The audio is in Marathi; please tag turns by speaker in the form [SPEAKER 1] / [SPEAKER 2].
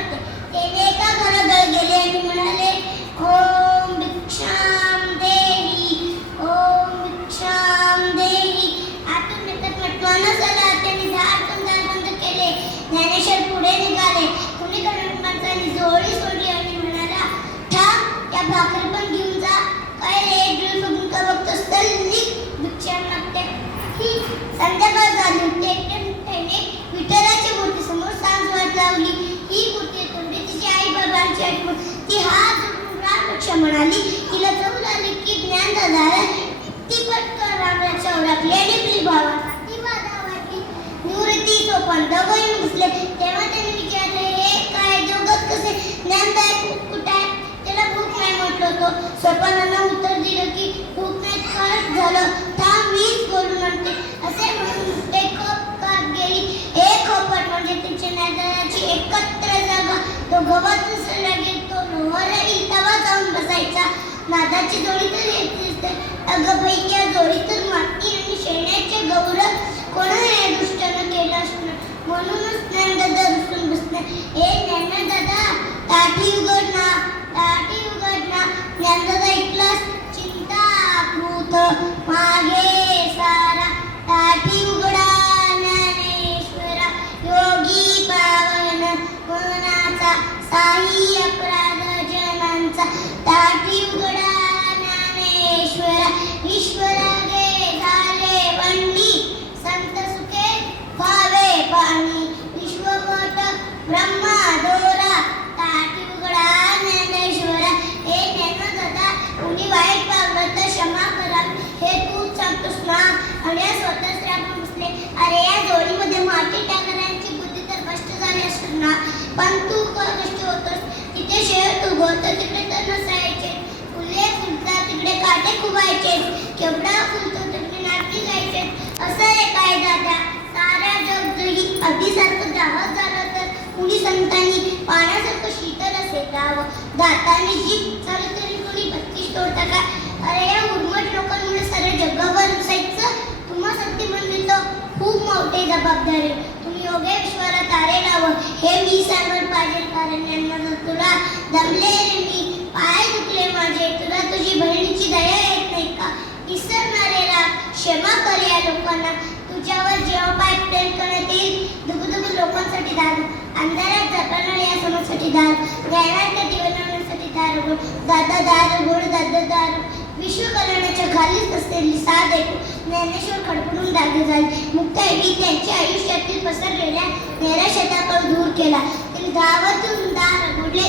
[SPEAKER 1] पुरेसे एका गेले आणि म्हणाले ओम भिक्षाम देवी ओम भिक्षाम देही आतून त्यांनी बंद केले ज्ञानेश्वर पुढे निघाले. कुणी माणसाने जोडी सोडली आणि म्हणाला त्या म्हणाली तिला चव लागली की ज्ञान झालं ती पटकन रामरक्षा ओळखली आणि प्री भावाला ती वादा वाटली निवृत्ती सोपान दोघंही बसले तेव्हा त्यांनी विचारले हे काय दोघं कसे? ज्ञानदायक कुठे आहे? त्याला भूक नाही म्हटलं होतं सोपानानं उत्तर दिलं की भूक नाही खरंच झालं. थांब मीच बोलून म्हणते असे म्हणून ते खप काप गेली. एक खपट म्हणजे तिच्या ज्ञानदायाची एकत्र जागा. तो गवत उसळला गेल तो लोहरही बसायचा. नादाची जोडी तर येतेच तर अगं बाई या जोडी तर माती आणि शेण्याचे गौरव. कोणाने दुष्टानं केलं असणार? म्हणूनच ज्ञानदादा रुसून बसणार हे ज्ञानदादा ताठी उघड ना ताठी उघड ना. ज्ञानदादा ऐकलास? चिंता भूत मागे सारा. ताठी उघडा ज्ञानेश्वरा. योगी पावन मनाचा साई पण. तू कष्ट होतोस. तिथे शेर तू तिकडे तर नसायचे. फुले फुलतात तिकडे काटे खुबायचे केवढा फुलतो तुम्ही नाटकी गायचे. असं आहे काय दादा. साऱ्या जग जरी अभिसारखं दावत झालं तर कुणी संतांनी पाण्यासारखं शीतल असे गाव. दाताने जी झालं तरी कुणी बत्तीस तोडता का? अरे या उर्मट लोकांमुळे साऱ्या जगावर असायचं तुम्हा सत्य म्हणजे तर खूप मोठे जबाबदारी. तुम्ही योगे तारे लाव. हे मी सांगत पाहिजे कारण यांना तुला दमले मी दार अंधारात जगणाऱ्या या समाजासाठी दार ज्ञानाच्या जीवनासाठी दार दादा दार उघड दादा दार. विश्व कल्याणाच्या खालीच असलेली साथ ऐकू ज्ञानेश्वर खडकडून जागे झाले मुक्ताईने त्यांच्या आयुष्यातील पसरलेल्या नैराश्यतापण दूर केला. त्यांनी गावातून दार उघडले